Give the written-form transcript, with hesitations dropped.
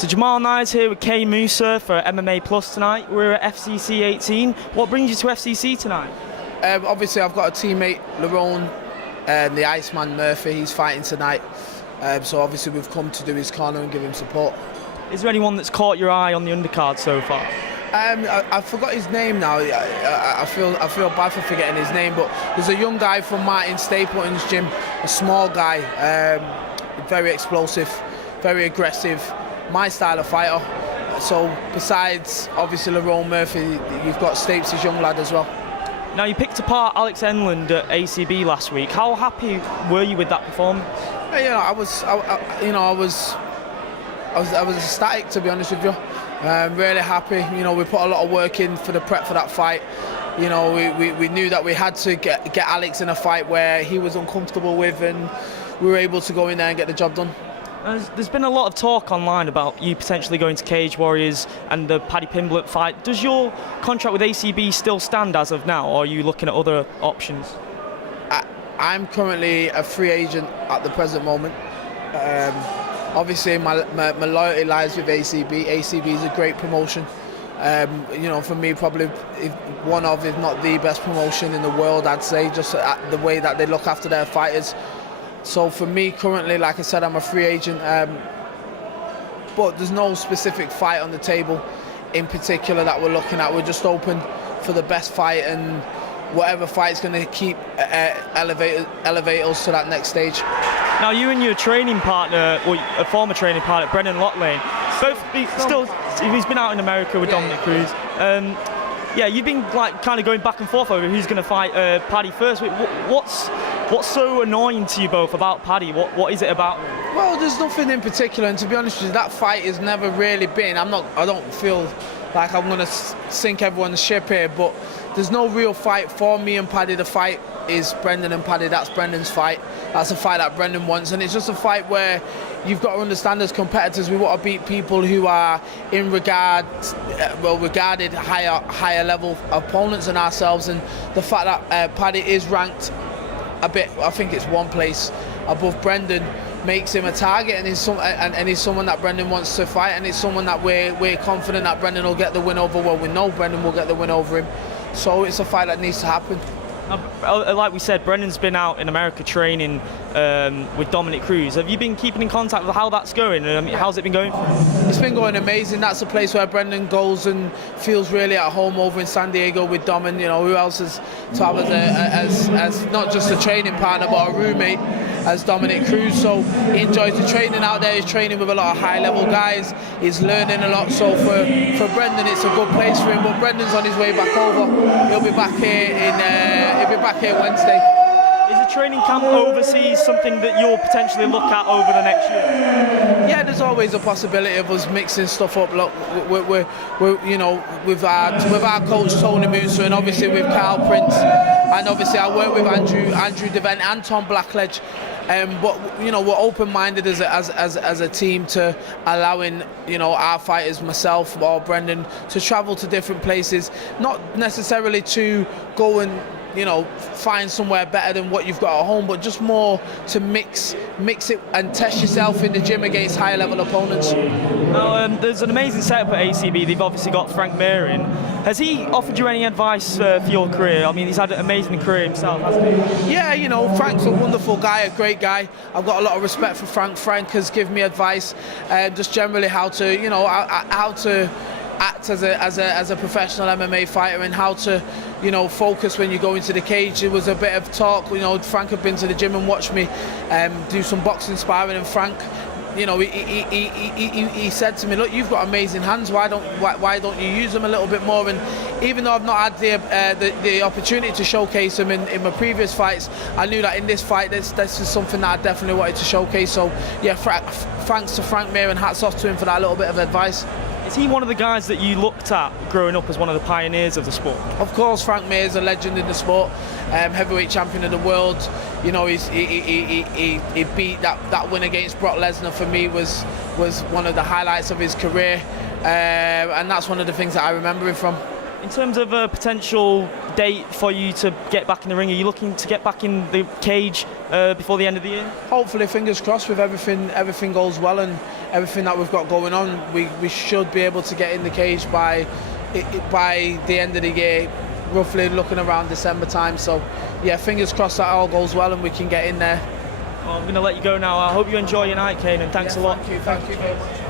So Jamal Nye's here with Kane Mousah for MMA Plus tonight. We're at FCC 18. What brings you to FCC tonight? Obviously, I've got a teammate, Lerone, the Iceman Murphy. He's fighting tonight. So obviously, we've come to do his corner and give him support. Is there anyone that's caught your eye on the undercard so far? I forgot his name now. I feel bad for forgetting his name, but there's a young guy from Martin Stapleton's gym, a small guy, very explosive, very aggressive, my style of fighter. So besides obviously Lerone Murphy, you've got Stapes' young lad as well. Now you picked apart Alex Enlund at ACB last week. How happy were you with that performance? I was ecstatic, to be honest with you. Really happy. We put a lot of work in for the prep for that fight. We knew that we had to get Alex in a fight where he was uncomfortable with, and we were able to go in there and get the job done. There's been a lot of talk online about you potentially going to Cage Warriors and the Paddy Pimblett fight. Does your contract with ACB still stand as of now, or are you looking at other options? I'm currently a free agent at the present moment. Obviously, my loyalty lies with ACB. ACB is a great promotion. For me, probably one of, if not the best promotion in the world, I'd say, just the way that they look after their fighters. So for me, currently, like I said, I'm a free agent. But there's no specific fight on the table in particular that we're looking at. We're just open for the best fight, and whatever fight's going to keep elevate us to that next stage. Now you and your training partner, or a former training partner, Brendan Locklane, he's been out in America with Dominic Cruz. You've been kind of going back and forth over who's going to fight Paddy first. What's so annoying to you both about Paddy? What is it about? Well, there's nothing in particular, and to be honest with you, that fight has never really been. I don't feel like I'm going to sink everyone's ship here, but there's no real fight for me and Paddy. The fight is Brendan and Paddy. That's Brendan's fight. That's a fight that Brendan wants, and it's just a fight where you've got to understand, as competitors, we want to beat people who are regarded higher level opponents than ourselves. And the fact that Paddy is ranked a bit, I think it's one place above Brendan, makes him a target, and he's someone that Brendan wants to fight, and it's someone that we're confident that Brendan will get the win over. Well, we know Brendan will get the win over him, so it's a fight that needs to happen. Like we said, Brendan's been out in America training with Dominic Cruz. Have you been keeping in contact with how that's going? How's it been going? It's been going amazing. That's a place where Brendan goes and feels really at home over in San Diego with Dom, and who else is to have as not just a training partner but a roommate as Dominic Cruz. So he enjoys the training out there. He's training with a lot of high-level guys. He's learning a lot. So for Brendan, it's a good place for him. But Brendan's on his way back over. He'll be back here Wednesday. Is a training camp overseas something that you'll potentially look at over the next year? Yeah, there's always a possibility of us mixing stuff up. Look, we're with our coach Tony Mousah, and obviously with Carl Prince, and obviously I work with Andrew Devent and Tom Blackledge. But we're open-minded as a team to allowing our fighters, myself or Brendan, to travel to different places, not necessarily to go and find somewhere better than what you've got at home, but just more to mix it and test yourself in the gym against higher level opponents. Now, there's an amazing setup at ACB. They've obviously got Frank Mir in. Has he offered you any advice for your career? I mean, he's had an amazing career himself, hasn't he? Yeah, Frank's a wonderful guy, a great guy. I've got a lot of respect for Frank. Frank has given me advice, just generally how to act as a professional MMA fighter, and how to focus when you go into the cage. There was a bit of talk. Frank had been to the gym and watched me do some boxing sparring, and Frank, he said to me, look, you've got amazing hands. Why don't you use them a little bit more? And even though I've not had the opportunity to showcase them in my previous fights, I knew that in this fight, this is something that I definitely wanted to showcase. So yeah, thanks to Frank Mir, and hats off to him for that little bit of advice. Is he one of the guys that you looked at growing up as one of the pioneers of the sport? Of course, Frank Mir is a legend in the sport, heavyweight champion of the world. He beat that win against Brock Lesnar. For me, was one of the highlights of his career, and that's one of the things that I remember him from. In terms of a potential date for you to get back in the ring, are you looking to get back in the cage before the end of the year? Hopefully, fingers crossed, with everything goes well, and everything that we've got going on, we should be able to get in the cage by the end of the year, roughly looking around December time. So yeah, fingers crossed that all goes well and we can get in there. Well, I'm going to let you go now. I hope you enjoy your night, Kane, and thanks a lot. Thank you very much.